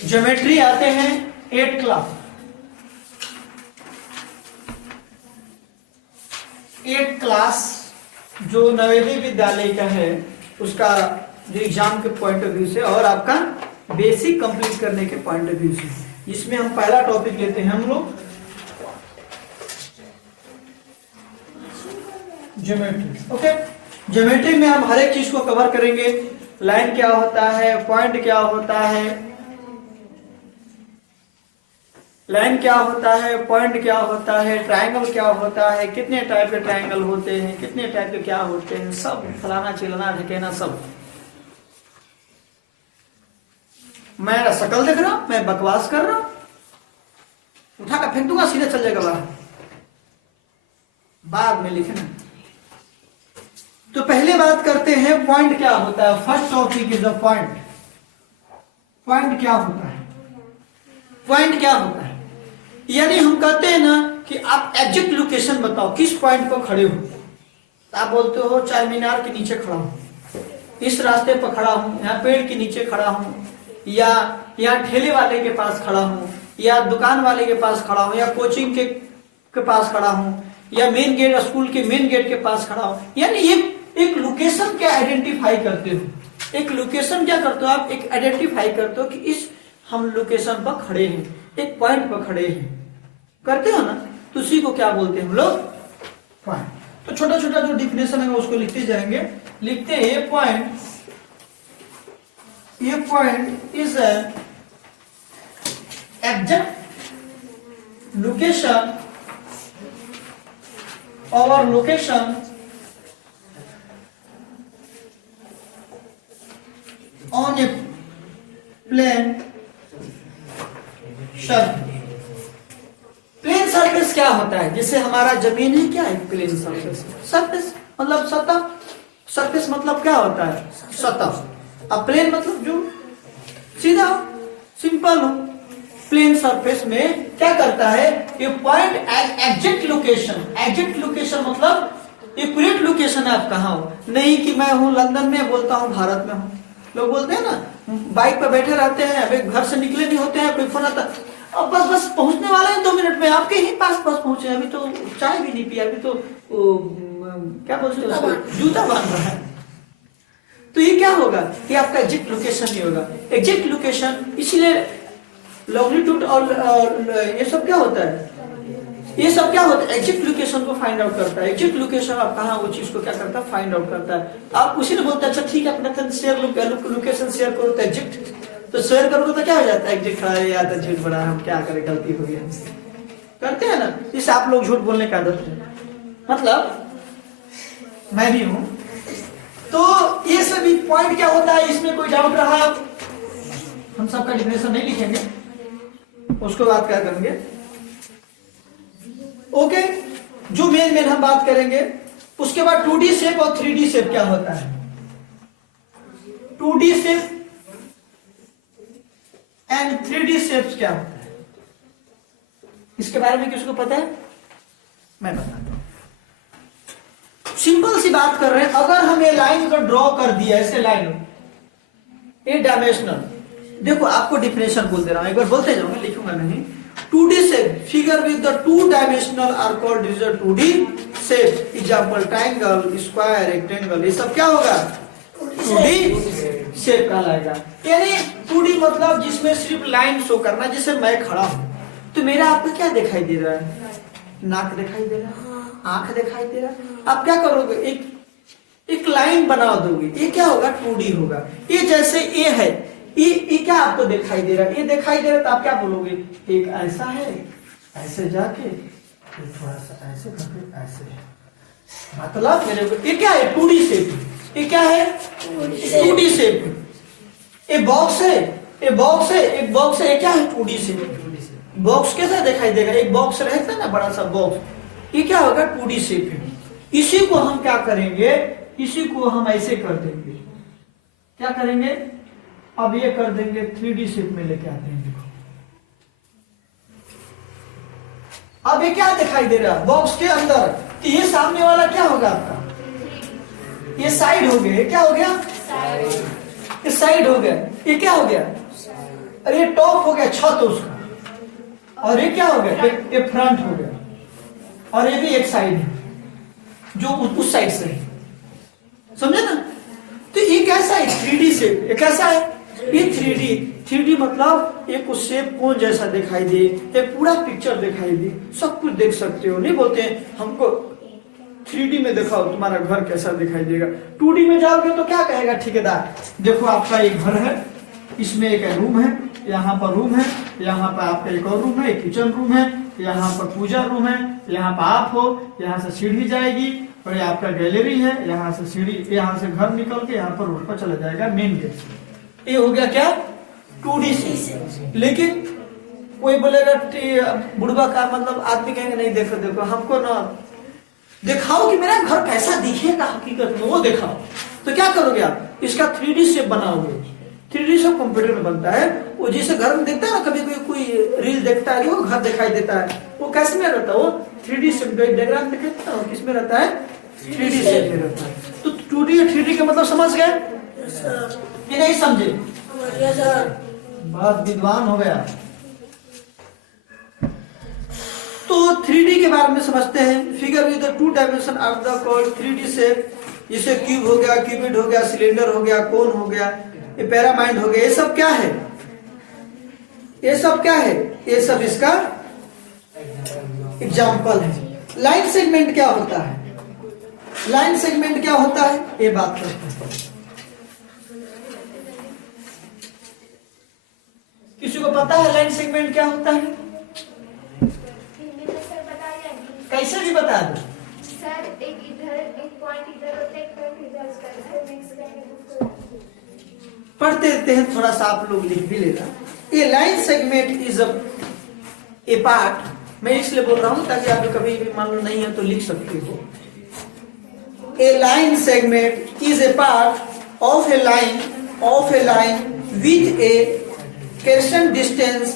Geometry आते हैं 8 class, 8 class जो नवोदय विद्यालय का है उसका जो एग्जाम के पॉइंट ऑफ व्यू से और आपका बेसिक कंप्लीट करने के पॉइंट ऑफ व्यू से, इसमें हम पहला टॉपिक लेते हैं हम लोग ज्योमेट्री। ओके, ज्योमेट्री में हम हर एक चीज को कवर करेंगे। लाइन क्या होता है, पॉइंट क्या होता है, लाइन क्या होता है, पॉइंट क्या होता है, ट्रायंगल क्या होता है, कितने टाइप के ट्रायंगल होते हैं, कितने टाइप के क्या होते हैं, सब फलाना चिलाना ढकेना सब। मैं शकल देख रहा हूं, मैं बकवास कर रहा हूं, उठा कर फेंक दूंगा, सीधे चल जाएगा बाहर, बाद में लिखना। तो पहले बात करते हैं पॉइंट क्या होता है। First topic is the point. Point क्या होता है, पॉइंट क्या होता है, यानी हम कहते हैं ना कि आप एग्जैक्ट लोकेशन बताओ, किस पॉइंट पर खड़े हो। आप बोलते हो चार मीनार के नीचे खड़ा हूं, इस रास्ते पर खड़ा हूं, यहाँ पेड़ के नीचे खड़ा हूं, या यहाँ ठेले वाले के पास खड़ा हूं, या दुकान वाले के पास खड़ा हूं, या कोचिंग के पास खड़ा हूं, या मेन गेट, स्कूल के मेन गेट के पास खड़ा हूं। यानी ये एक लोकेशन क्या आइडेंटिफाई करते हो, एक लोकेशन क्या करते हो आप, एक आइडेंटिफाई करते हो कि इस हम लोकेशन पर खड़े हैं, एक पॉइंट पर खड़े हैं, करते हो ना, तो उसी को क्या बोलते हैं हम लोग, पॉइंट। तो छोटा छोटा जो डिफिनेशन है उसको लिखते जाएंगे। लिखते हैं ये पॉइंट इज एग्जैक्ट लोकेशन और location on a plane surface. Plane surface क्या होता है, जैसे हमारा जमीन है, क्या है प्लेन सरफेस, सरफेस मतलब सतह, सरफेस मतलब क्या होता है, सतह। अब प्लेन मतलब जो सीधा सिंपल हो। प्लेन सरफेस में क्या करता है, ये point exact location, exact location मतलब एक्यूरेट लोकेशन आप कहाँ हो, नहीं कि मैं हूं लंदन में, बोलता हूं भारत में हूं। लोग बोलते हैं ना, बाइक पर बैठे रहते हैं, अभी घर से निकले नहीं होते हैं, कोई फोन आता, अब बस पहुंचने वाले हैं 2 मिनट में, आपके ही पास पहुंचे, अभी तो चाय भी नहीं पिया, अभी तो क्या बोलते हैं, जूता बांध रहा है। तो ये क्या होगा कि आपका एग्जैक्ट लोकेशन नहीं होगा। एग्जैक्ट लोकेशन इसलिए लॉन्गिट्यूड और ये सब क्या होता है, ये सब क्या होता है, एग्जैक्ट लोकेशन को फाइंड आउट करता है। एग्जैक्ट लोकेशन आप कहाँ, वो चीज को क्या करता है, फाइंड आउट करता है। आप उसी ने बोलते हैं अच्छा ठीक है अपना शेयर लोकेशन शेयर करो, तो एग्जैक्ट तो शेयर करोगे तो क्या हो जाता है, एग्जैक्ट है या तो झूठ बड़ा, हम क्या करें, गलती हो गई हमसे, करते हैं ना। इसे आप लोग झूठ बोलने का आदत है, मतलब मैं भी हूं। तो ये सभी पॉइंट क्या होता है, इसमें कोई डाउट रहा, हम सबका डिफिनेशन नहीं लिखेंगे, उसको बात क्या करेंगे। ओके, जो मेन हम बात करेंगे। उसके बाद 2D शेप और 3D शेप क्या होता है। 2D shape and 3D shapes क्या होता है, इसके बारे में किसको पता है, मैं बताता हूं। सिंपल सी बात कर रहे हैं, अगर हम ये लाइन को ड्रॉ कर दिया, ऐसे लाइन ए डायमेंशनल, देखो आपको डिफिनेशन बोल दे रहा हूं, एक बार बोलते जाऊंगा, लिखूंगा नहीं। 2D shape, figure with the 2 dimensional are called 2D shape. Example triangle, square, rectangle, ये सब क्या होगा, 2D shape कहलाएगा। यानी 2D मतलब जिसमें सिर्फ लाइन शो करना, जैसे मैं खड़ा हूं तो मेरा आपको क्या दिखाई दे रहा है, नाक दिखाई दे रहा है, आंख दिखाई दे रहा है। आप क्या करोगे, एक लाइन बना दोगे, ये क्या होगा, 2D होगा। ये जैसे ए है, ये क्या आपको दिखाई दे रहा है, ये दिखाई दे रहा है, तो आप क्या बोलोगे, एक ऐसा है, ऐसे जाके थोड़ा सा ऐसे करके ऐसे, मतलब मेरे को ये क्या है, 2D शेप। ये क्या है, 2D शेप। ये बॉक्स है, ये बॉक्स है, एक बॉक्स है, ये क्या है, 2D शेप। बॉक्स कैसा दिखाई देगा, एक बॉक्स रहता है ना बड़ा सा बॉक्स, ये क्या होगा, 2D शेप है। इसी को हम क्या करेंगे, इसी को हम ऐसे कर देंगे, क्या करेंगे, अब ये कर देंगे 3D शेप में लेके आते हैं। देखो अब ये क्या दिखाई दे रहा है बॉक्स के अंदर, कि ये सामने वाला क्या होगा आपका, ये साइड हो गया, ये क्या हो गया, ये साइड हो गया, ये क्या हो गया, और ये टॉप हो गया छत उसका, और ये क्या हो गया, ये फ्रंट हो गया, और ये भी एक साइड है जो उस साइड से है, समझे ना। तो ये कैसा है 3D शेप, ये कैसा है, ये 3D मतलब एक उस शेप कौन जैसा दिखाई दे, एक पूरा पिक्चर दिखाई दे, सब कुछ देख सकते हो। नहीं बोलते हैं हमको 3D में दिखाओ तुम्हारा घर कैसा दिखाई देगा, 2D में जाओगे तो क्या कहेगा ठेकेदार, देखो आपका एक घर है, इसमें एक रूम है, यहाँ पर रूम है, यहाँ पर आपका एक और रूम है, एक किचन रूम है, यहाँ पर पूजा रूम है, यहाँ पर आप हो, यहाँ से सीढ़ी जाएगी, और ये आपका गैलरी है, यहाँ से सीढ़ी, यहाँ से घर निकल के यहाँ पर रोड पर चला जाएगा मेन गेट से। ये हो गया क्या 2D से। लेकिन कोई बोलेगा बुढ़वा का मतलब आदमी कहेंगे नहीं देखो देखो हमको ना दिखाओ कि मेरा घर कैसा दिखेगा हकीकत में, वो दिखाओ। तो क्या करोगे आप, इसका 3D शेप बनाओगे। 3D शेप कंप्यूटर में बनता है, वो जैसे घर में देखता है ना, कभी कोई रील देखता है वो घर दिखाई देता है, वो कैसे में रहता है, वो 3D शेप डायग्राम दिखाता है, किसमें रहता है 3D शेप में रहता है। तो 2D और 3D का मतलब समझ गए कि नहीं समझे, बहुत विद्वान हो गया। तो 3D के बारे में समझते हैं। Figure with 2 dimension of the called 3D shape, जैसे क्यूब हो गया, क्यूबिड हो गया, सिलेंडर हो गया, कोन हो गया, ये पिरामिड हो गया, ये सब क्या है, ये सब क्या है, ये सब इसका एग्जाम्पल है। लाइन सेगमेंट क्या होता है, लाइन सेगमेंट क्या होता है, ये बात करते हैं। किसी को पता है लाइन सेगमेंट क्या होता है, कैसे भी बता दो सर। एक इधर एक पॉइंट इधर होता है, एक पॉइंट इधर उसका मिक्स करके पढ़ते रहते हैं, थोड़ा सा आप लोग लिख भी लेना। ये line segment is a part, मैं इसलिए बोल रहा हूं ताकि आप कभी भी मान लो नहीं है तो लिख सकते हो। A line segment is a part of a line with a constant distance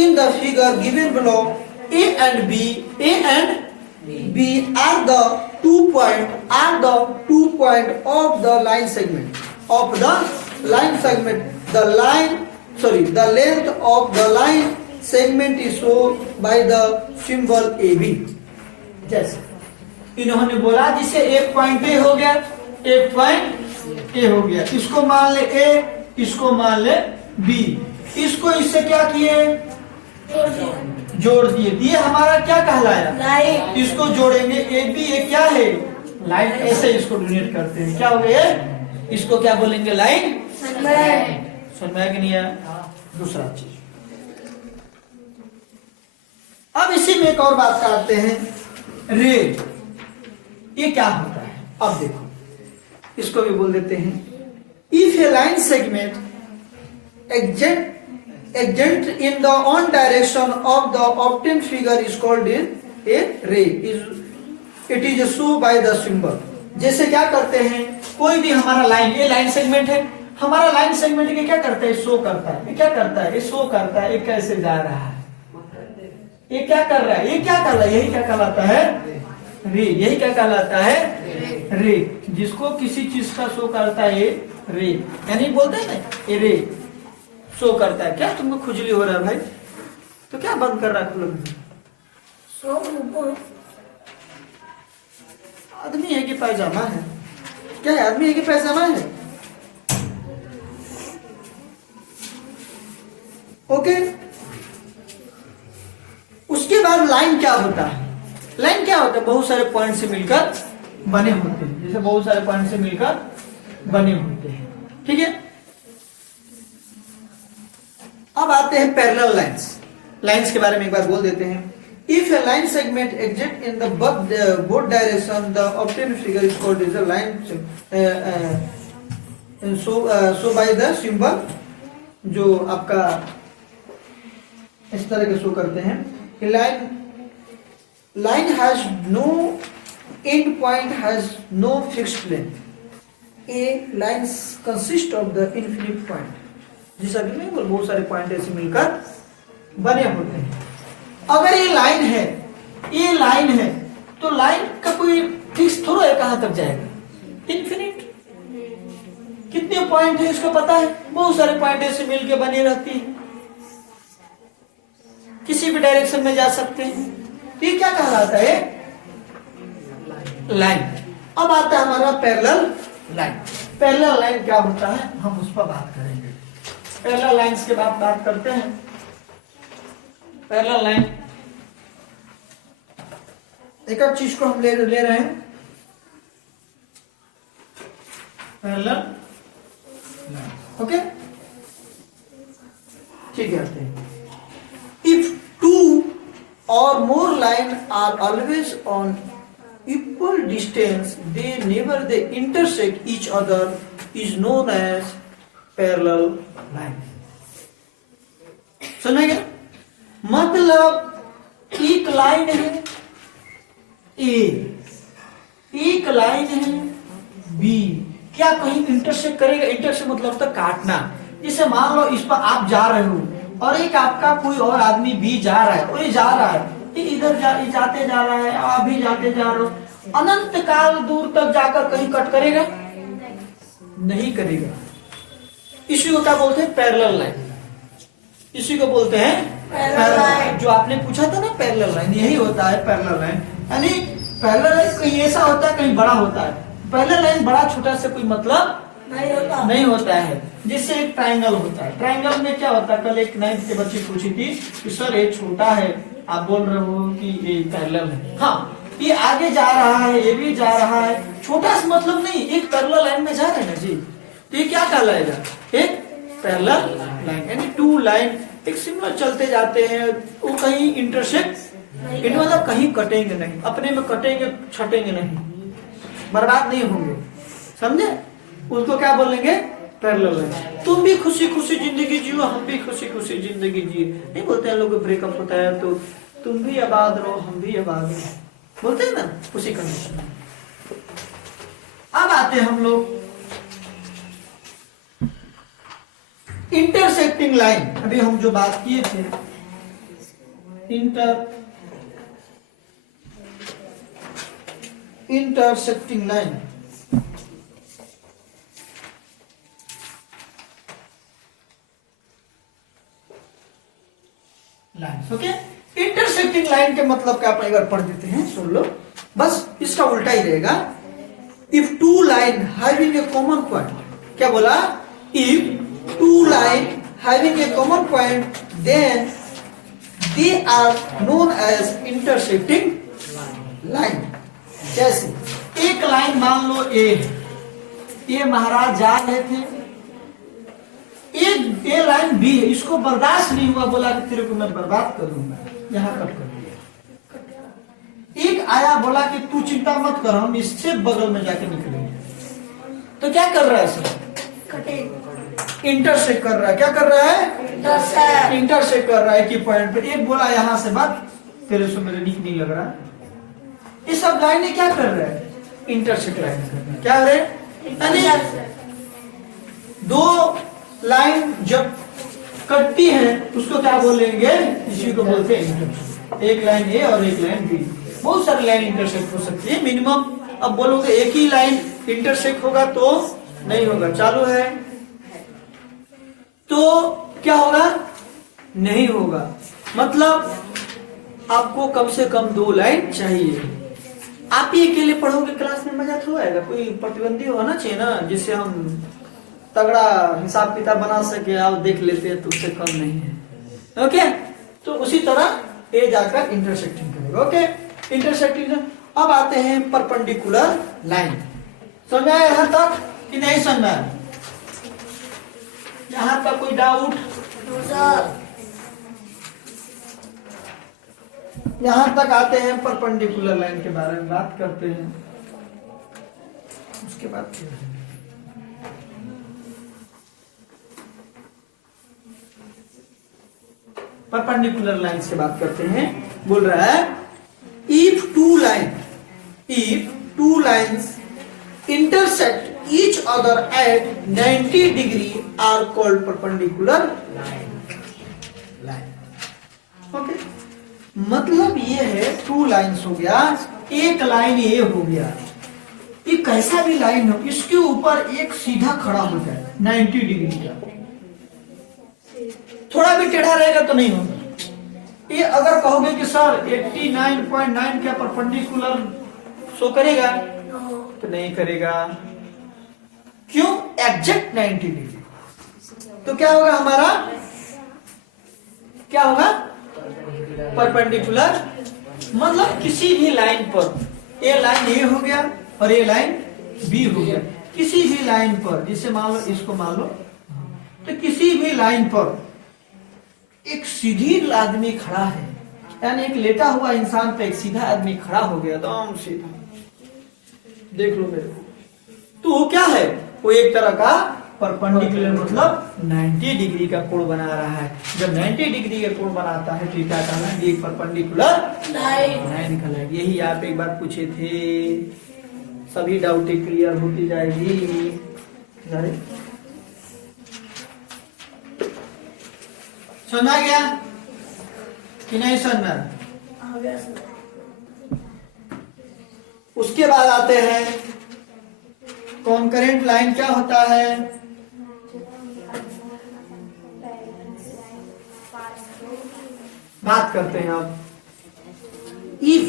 in the figure given below. A and B are the 2 point of the line segment. The length of the line segment is shown by the symbol AB. जैसे इन्होंने बोला जिसे एक point A हो गया, एक point A हो गया, इसको मान ले ए, इसको मान ले बी, इसको इससे क्या किए, जोड़ दिए, ये हमारा क्या कहलाया लाइन। इसको जोड़ेंगे ए बी, ये क्या है लाइन, ऐसे इसको डोनेट करते हैं, क्या हो गया, इसको क्या बोलेंगे लाइन समझ में नहीं आया। दूसरा चीज, अब इसी में एक और बात करते हैं, रे, ये क्या होता है। अब देखो इसको भी बोल देते हैं, if a line segment adjacent in the on direction of the obtained figure is called a ray. It is shown by the symbol. जैसे क्या करते हैं, कोई भी हमारा लाइन, ये लाइन सेगमेंट है, हमारा लाइन सेगमेंट के क्या करता है, शो करता है, ये क्या करता है, ये शो करता है, ये कैसे जा रहा है, ये क्या कर रहा है, ये क्या कर रहा है, यही क्या कहलाता है रे, यही क्या कहलाता है रे। जिसको किसी चीज का शो करता है ये रे, यानी बोलते हैं ना ये रे शो करता है। क्या तुमको खुजली हो रहा है भाई, तो क्या बंद कर रहा है खुला, आदमी है कि पैजामा है, क्या है आदमी है कि पैजामा है। ओके, उसके बाद लाइन क्या होता है, लाइन क्या होता है, बहुत सारे पॉइंट से मिलकर बने होते हैं, जैसे बहुत सारे पॉइंट से मिलकर बने होते हैं, ठीक है। अब आते हैं पैरेलल लाइंस। लाइंस के बारे में एक बार बोल देते हैं। If a line segment exist in the both direction the obtained figure is called as a line so by the symbol, जो आपका इस तरह के शो करते हैं। Line has no end point, has no fixed length. A lines consist of the infinite point, जैसा कि नहीं बोल, बहुत सारे पॉइंट ऐसे मिलकर बने होते हैं। अगर ये लाइन है, ये लाइन है, तो लाइन का कोई फिक्स थोड़ा है, कहां तक जाएगा, इनफिनिट। कितने पॉइंट है इसको पता है, बहुत सारे पॉइंट ऐसे मिलकर बने रहती है, किसी भी डायरेक्शन में जा सकते हैं। ये क्या कहलाता है? लाइन। अब आता है हमारा पैरेलल लाइन। पैरेलल लाइन क्या होता है हम उस पर बात करेंगे। पैरेलल लाइंस के बाद बात करते हैं। पैरेलल लाइन एक और चीज को हम ले रहे हैं। पैरेलल लाइन, ओके, ठीक है। इफ टू और more line are always on equal distance, they intersect each other, is known as parallel line. समझ गए? मतलब एक लाइन है ए, एक लाइन है बी, क्या कहीं इंटरसेक्ट करेगा? इंटरसेक्ट मतलब होता है काटना। जैसे मान लो इस पर आप जा रहे हो और एक आपका कोई और आदमी बी जा रहा है, और ये जा रहा है, इधर जाते जा रहा है, आप भी जाते जा रहे हो, अनंत काल दूर तक जाकर कहीं कट करेगा? नहीं करेगा। इसी को क्या बोलते हैं? Parallel line. इसी को बोलते हैं पैरेलल लाइन। जो आपने पूछा था ना पैरेलल लाइन, यही होता है पैरेलल लाइन। यानी पैरेलल लाइन कहीं ऐसा होता है, कहीं बड़ा होता है। पैरेलल लाइन बड़ा छोटा से कोई मतलब नहीं होता है। जिससे एक ट्रायंगल होता है। ट्रायंगल में क्या होता है? कल एक 9th के बच्चे पूछी थी कि सर ये छोटा है, आप बोल रहे हो कि ये पैरेलल है। हाँ, ये आगे जा रहा है, ये भी जा रहा है, छोटा सा मतलब नहीं, एक पैरेलल लाइन में जा रहे हैं ना जी, तो ये क्या कहलाएगा? एक पैरेलल लाइन। यानी टू लाइन एक सिमिलर चलते जाते हैं, वो कहीं इंटरसेक्ट, इन मतलब कहीं कटेंगे नहीं, अपने में कटेंगे छटेंगे नहीं, बर्बाद नहीं होंगे, समझे? उसको क्या बोलेंगे? Parallel line. तुम भी खुशी खुशी जिंदगी जियो, हम भी खुशी खुशी जिंदगी जिए। नहीं बोलते हैं लोग ब्रेकअप होता है तो तुम भी आबाद रहो, हम भी आबाद रहो, बोलते हैं ना, उसी कंडीशन। अब आते हैं हम लोग इंटरसेक्टिंग लाइन। अभी हम जो बात किए थे intersecting line. Okay, intersecting line के मतलब क्या? एक बार पढ़ देते हैं, सुन लो, बस इसका उल्टा ही रहेगा। If two line having a common point, क्या बोला? If two line having a common point then they are known as intersecting line. जैसे एक लाइन मान लो ये महाराज जा रहे थे, एक ए लाइन बी है, इसको बर्दाश्त नहीं हुआ, बोला कि तेरे को मैं बर्बाद कर दूंगा, यहाँ कट कर दिया। एक आया बोला कि तू चिंता मत कर, हम इससे बगल में जाके निकलेंगे। तो क्या कर रहा है सर? इंटरसेक्ट कर रहा है। क्या कर रहा है? इंटरसेक्ट कर रहा है कि पॉइंट पे। एक बोला यहाँ से बात, तेरे से मेरे ठीक नहीं लग रहा। ये सब लाइन क्या कर रहा है? इंटरसेक्ट लाइन कर रहा है। क्या रहे? दो लाइन जब कटती है उसको क्या बोलेंगे? इसी को बोलते हैं इंटरसेक्ट। एक लाइन ए और एक लाइन बी, बहुत सारी लाइन इंटरसेक्ट हो सकती है मिनिमम। अब बोलोगे एक ही लाइन इंटरसेक्ट होगा तो नहीं होगा। चालू है तो क्या होगा? नहीं होगा। मतलब आपको कम से कम दो लाइन चाहिए। आप ही अकेले पढ़ोगे क्लास में मजा तो आएगा? कोई प्रतिबंधी होना चाहिए ना, जिससे हम तगड़ा हिसाब किताब बना सके। आप देख लेते हैं तो उससे कम नहीं है। ओके, तो उसी तरह ये जाकर इंटरसेक्टिंग करेगा। Okay, intersecting. अब आते हैं परपेंडिकुलर लाइन। समझ में आया यहाँ तक कि नहीं समझ में आया? यहाँ तक कोई डाउट? यहाँ तक आते हैं परपेंडिकुलर लाइन के बारे में बात करते हैं। उसके बाद परपेंडिकुलर लाइन से बात करते हैं। बोल रहा है if two lines intersect each other at 90 degree are called perpendicular line. Okay, मतलब ये है टू लाइन्स हो गया, एक लाइन ये हो गया, ये कैसा भी लाइन हो, इसके ऊपर एक सीधा खड़ा हो जाए 90 डिग्री का। थोड़ा भी टेढ़ा रहेगा तो नहीं होगा। ये अगर कहोगे कि सर 89.9 क्या परपेंडिकुलर शो करेगा, तो नहीं करेगा। क्यों? Exact 90 degree. तो क्या होगा हमारा, क्या होगा? परपेंडिकुलर, मतलब किसी भी लाइन पर, ये लाइन ए हो गया और ये लाइन बी हो गया, किसी भी लाइन पर, जिसे मान लो इसको मान लो, तो किसी भी लाइन पर एक सीधी आदमी खड़ा है, यानी एक लेटा हुआ इंसान पे एक सीधा आदमी खड़ा हो गया, एकदम सीधा, देख लो मेरे को, तो वो क्या है? वो एक तरह का परपेंडिकुलर, मतलब 90 डिग्री का कोण बना रहा है। जब 90 डिग्री का कोण बनाता है तो क्या कहना है? एक परपेंडिकुलर लाइन का लाइन। यही आप एक बार पूछे थे, सभी डाउटें क्लियर होती जाएगी। सुना गया कि नहीं सुनना? उसके बाद आते हैं कॉन्करेंट लाइन। क्या होता है? बात करते हैं अब इफ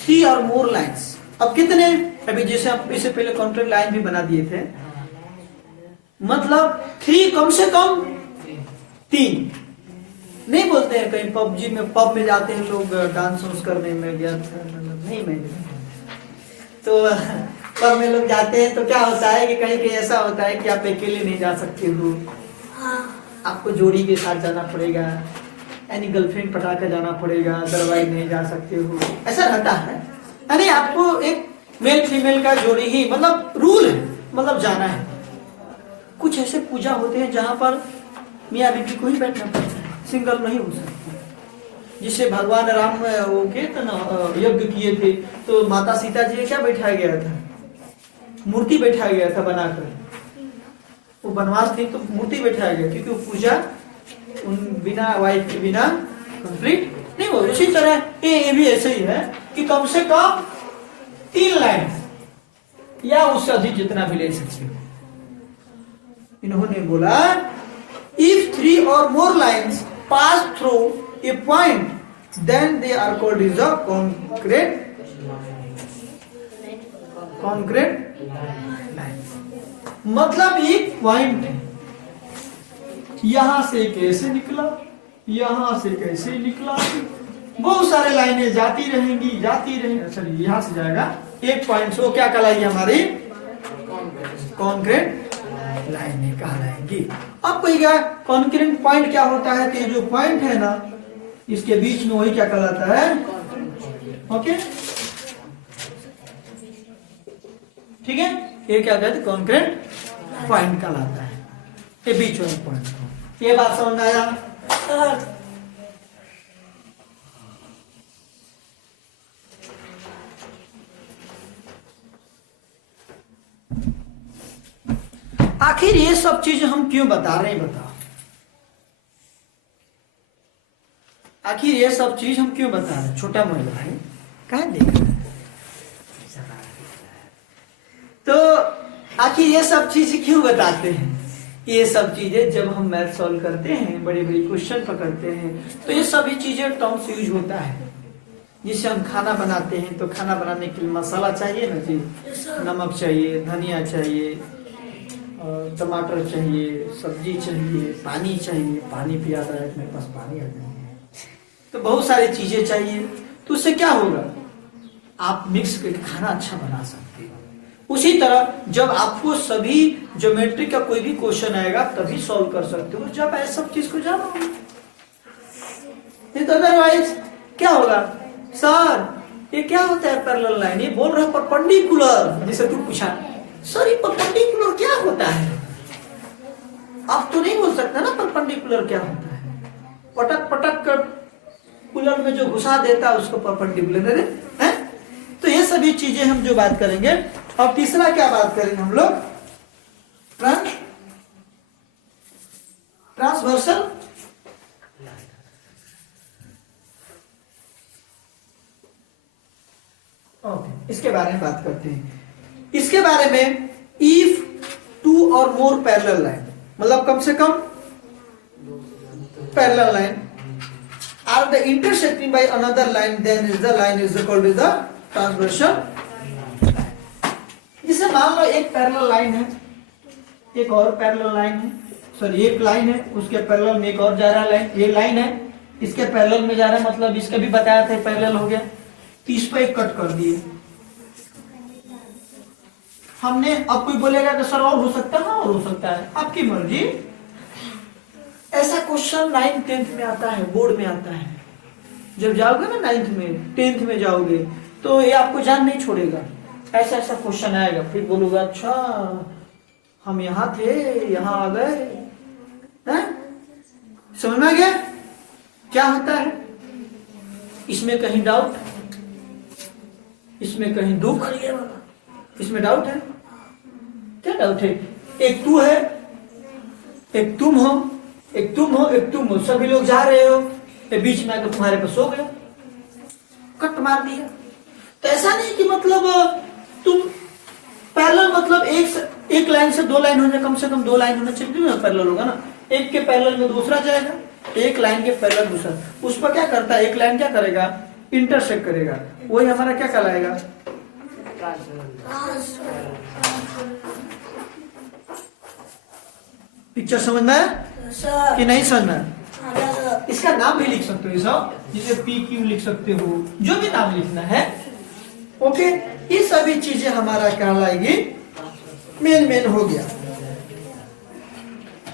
3 और मोर लाइन्स। अब कितने? अभी जैसे आप इससे पहले कॉन्करेंट लाइन भी बना दिए थे, मतलब 3 कम से कम 3 नहीं बोलते हैं। कहीं पबजी में, पब में जाते हैं लोग डांस वांस करने में, गया नहीं मैं तो पब में लोग जाते हैं तो क्या होता है कि कहीं कहीं ऐसा होता है कि आप अकेले नहीं जा सकते हो, आपको जोड़ी के साथ जाना पड़ेगा, यानी गर्लफ्रेंड पटा कर जाना पड़ेगा, अदरवाइज नहीं जा सकते हो, ऐसा रहता है। यानी आपको एक मेल फीमेल का जोड़ी ही, मतलब रूल है, मतलब जाना है। कुछ ऐसे पूजा होते हैं जहां पर मियाँ बीवी को ही बैठना पड़ता है, सिंगल नहीं हो सकते। जिसे भगवान राम वो के तो यज्ञ किए थे, तो माता सीता जी क्या बैठाया गया था? मूर्ति बैठाया गया था बनाकर। वो वनवास थी तो मूर्ति बैठाया गया, क्योंकि वो पूजा उन बिना वाइफ के बिना कंप्लीट नहीं हो। उसी तरह ये भी ऐसे ही है कि कम से कम 3 लाइन या उससे अधिक जितना भी ले सकते हो। इन्होंने बोला if 3 or more lines pass through a point, then they are called as a concrete line। मतलब एक पॉइंट है, यहां से कैसे निकला, यहां से कैसे निकला, बहुत सारे लाइनें जाती रहेंगी। चलिए यहां से जाएगा एक पॉइंट से, वो क्या कहलाएगी? हमारी कॉन्क्रीट लाइनें कहलाएंगी। अब कोई क्या कॉन्क्रीट पॉइंट क्या होता है? कि जो पॉइंट है ना, इसके बीच में, वही क्या कहलाता है? ओके, ठीक है, ये क्या कहते हैं? कॉन्क्रीट पॉइंट कहलाता है, ये बीच वाला पॉइंट। ये बात समझ में आया? आखिर ये सब चीज हम क्यों बता रहे हैं? बताओ, आखिर ये सब चीज हम क्यों बता रहे हैं? छोटा मोटा भाई कहाँ देख रहे हैं? तो आखिर ये सब चीज क्यों बताते हैं? ये सब चीजें जब हम मैथ सॉल्व करते हैं, बड़े बड़े क्वेश्चन पकड़ते हैं, तो ये सभी चीजें टर्म्स यूज होता है। जिससे हम खाना बनाते हैं, तो खाना बनाने के लिए मसाला चाहिए ना जी, नमक चाहिए, धनिया चाहिए, टमाटर चाहिए, सब्जी चाहिए, पानी चाहिए। पानी पिया रहा है, मेरे पास पानी आ जाएगा, तो बहुत सारी चीजें चाहिए। तो उससे क्या होगा? आप मिक्स करके खाना अच्छा बना सकते हो। उसी तरह जब आपको सभी ज्योमेट्री का कोई भी क्वेश्चन आएगा तभी सॉल्व कर सकते हो, जब ऐसा सब चीज को जानो। नहीं तो अदरवाइज क्या होगा? सर ये क्या होता है पैरेलल लाइन? ये बोल रहा है परपेंडिकुलर, जिसे तू पूछा सर ये परपेंडिकुलर क्या होता है? आप तो नहीं बोल सकते ना परपेंडिकुलर क्या होता है। पटक पटक कर कुलर में जो घुसा देता है उसको परपेंडिकुलर है। तो ये सभी चीजें हम जो बात करेंगे। अब तीसरा क्या बात करेंगे हम लोग? ट्रांसवर्सल ओके, इसके बारे में बात करते हैं। इसके बारे में इफ 2 और मोर पैरेलल लाइन, मतलब कम से कम parallel line are the intersecting by another line, then is the line is equal to the transversal. जैसे मान लो एक पैरेलल लाइन है, एक और पैरेलल लाइन है, सॉरी एक लाइन है, उसके पैरेलल में एक और जा रहा है लाइन, ये लाइन है, इसके पैरेलल में जा रहा है, मतलब इसका भी बताया था पैरेलल हो गया, तो इस पर एक कट कर दिए हमने। अब कोई बोलेगा कि सर और हो सकता है, हाँ और हो सकता है, आपकी मर्जी। ऐसा क्वेश्चन 9th 10th में आता है, बोर्ड में आता है। जब जाओगे ना 9th में 10th में जाओगे तो ये आपको जान नहीं छोड़ेगा, ऐसा ऐसा क्वेश्चन आएगा, फिर बोलोगे अच्छा हम यहाँ थे यहाँ आ गए, समझ में आ गया क्या होता है। इसमें कहीं डाउट, इसमें कहीं दुख, इसमें डाउट है, क्या डाउट है। एक तू है, एक तुम हो, एक तुम हो, एक तुम हो, सभी लोग जा रहे हो, बीच में आकर तुम्हारे पास सो गया, कट मार दिया। तो ऐसा नहीं कि मतलब तुम पैरेलल, मतलब एक लाइन से दो लाइन होने, कम से कम दो लाइन होना चाहिए ना, पैरेलल होगा ना, एक के पैरेलल में दूसरा जाएगा, एक लाइन के पैरेलल दूसरा, उस पर क्या करता है, एक लाइन क्या करेगा, इंटरसेक्ट करेगा, वही हमारा क्या कहलाएगा, पिक्चर समझ में कि नहीं समझ में। इसका नाम भी लिख सकते हो सब, जिसे PQ लिख सकते हो, जो भी नाम लिखना है, ओके। ये सभी चीजें हमारा कहलाएगी, मेन हो गया।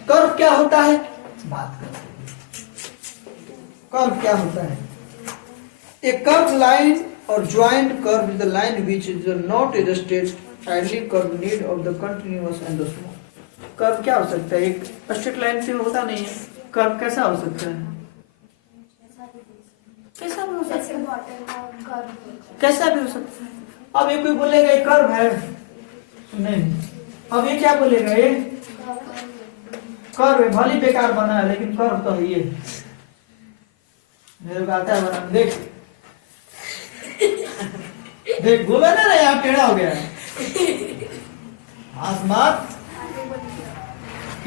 कर्व क्या होता है, बात करते हैं। कर्व क्या होता है, ए कर्व लाइन और joint curve is the line which is not a straight ideally curve need of the continuous and the smooth. Curve क्या हो सकता है, एक स्ट्रेट लाइन से होता नहीं है, कर्व कैसा हो सकता है, कैसा भी हो सकता है, कैसा भी हो सकता है। अब ये कोई बोलेगा ये कर्व है, नहीं, अब ये क्या बोलेगा, ये कर्व है, भली बेकार बना है लेकिन कर्व तो है, ये मेरे को आता है बना, देख देख बोला ना यहाँ टेढ़ा हो गया है, आसमान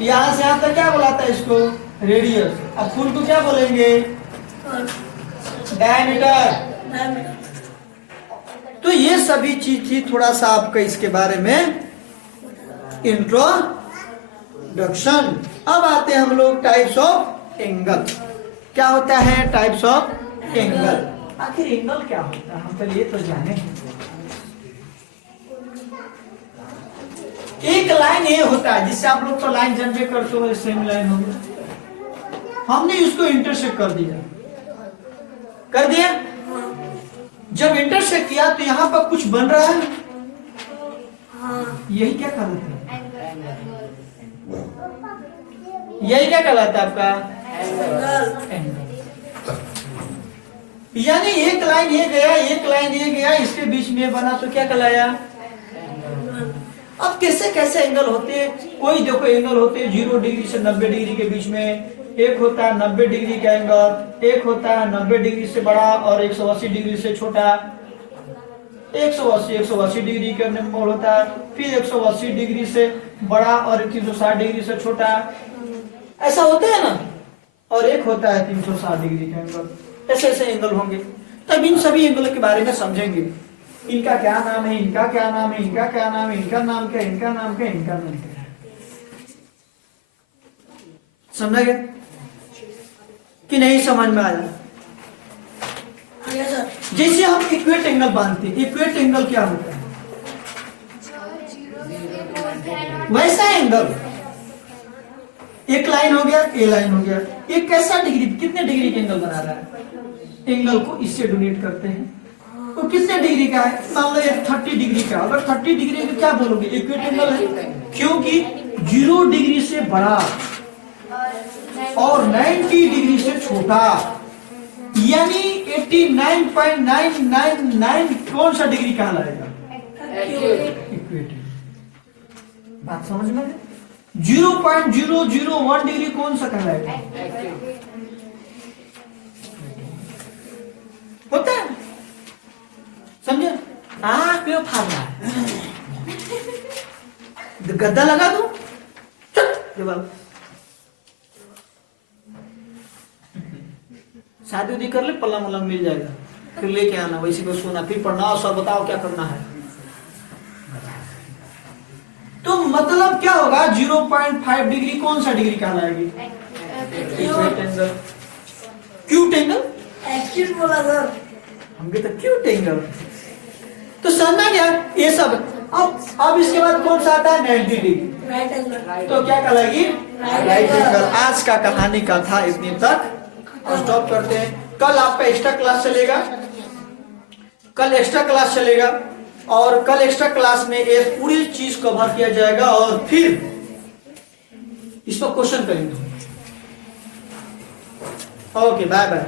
यहाँ से यहाँ तक क्या बुलाता है इसको, रेडियस। अब फुल को क्या बोलेंगे, डायमीटर। तो ये सभी चीज थी, थोड़ा सा आपका इसके बारे में इंट्रोडक्शन। अब आते हैं हम लोग टाइप्स ऑफ एंगल। क्या होता है टाइप्स ऑफ एंगल, आखिर एंगल क्या होता है, हम पहले ये तो जाने। एक लाइन ये होता है जिससे आप लोग तो लाइन जनरेट करते हो, सेम लाइन हो गया, हमने इसको इंटरसेक्ट कर दिया, कर दिया। जब इंटरसेक्ट किया तो यहाँ पर कुछ बन रहा है, यही क्या कहलाता है, यही क्या कहलाता है आपका एंगल। यानी एक लाइन ये गया, एक लाइन ये गया, इसके बीच में बना तो क्या कहलाया। अब कैसे कैसे एंगल होते हैं, कोई देखो एंगल होते हैं 0 डिग्री से 90 डिग्री के बीच में, एक होता है 90 डिग्री का एंगल, एक होता है 90 डिग्री से बड़ा और 180 डिग्री से छोटा, 180 डिग्री का एंगल होता है, फिर 180 डिग्री से बड़ा और 360 डिग्री से छोटा, ऐसा होता है ना। और एक होता है 360 डिग्री का एंगल, ऐसे ऐसे एंगल होंगे। तब इन सभी एंगल के बारे में समझेंगे, इनका क्या नाम है, इनका क्या नाम है, इनका क्या नाम है, इनका नाम क्या, इनका नाम क्या, इनका नाम क्या है, समझ गए कि नहीं समझ में आया। जैसे हम इक्वेट एंगल बांधते हैं, इक्वेट एंगल क्या होता है, वैसा एंगल, एक लाइन हो गया, ए लाइन हो गया, एक कैसा डिग्री, कितने डिग्री का एंगल बना रहा है, एंगल को इससे डोनेट करते हैं, तो कितने डिग्री का है, मान लो 30 डिग्री का, अगर 30 डिग्री का क्या बोलोगे, इक्वेट एंगल है, क्योंकि 0 डिग्री से बड़ा और 90 डिग्री से छोटा, यानी 89.999 कौन सा डिग्री कहलाएगा, इक्वेट। बात समझ में, 0.001 डिग्री कौन सा कहलाएगा, होता है, समझे। क्यों फाड़ रहा है, गद्दा लगा दो, चल जवाब, शादी उदी कर ले, पलंग उलंग मिल जाएगा, फिर लेके आना, वैसे को सोना, फिर पढ़ना, और सर बताओ क्या करना है। तो मतलब क्या होगा, 0.5 डिग्री कौन सा डिग्री कहलाएगी? Cute angle. एक्यूट बोला सर। हम भी तो क्यूट एंगल। तो समझना क्या ये सब। अब इसके बाद कौन सा आता है? 90 डिग्री। Right angle. तो क्या कहलाएगी? Right angle. आज का कहानी का था इतनी तक, स्टॉप करते हैं। कल आपका एक्स्ट्रा क्लास चलेगा, कल एक्स्ट्रा क्लास चलेगा, और कल एक्स्ट्रा क्लास में ये पूरी चीज कवर किया जाएगा, और फिर इस पर क्वेश्चन करेंगे। Okay, bye bye.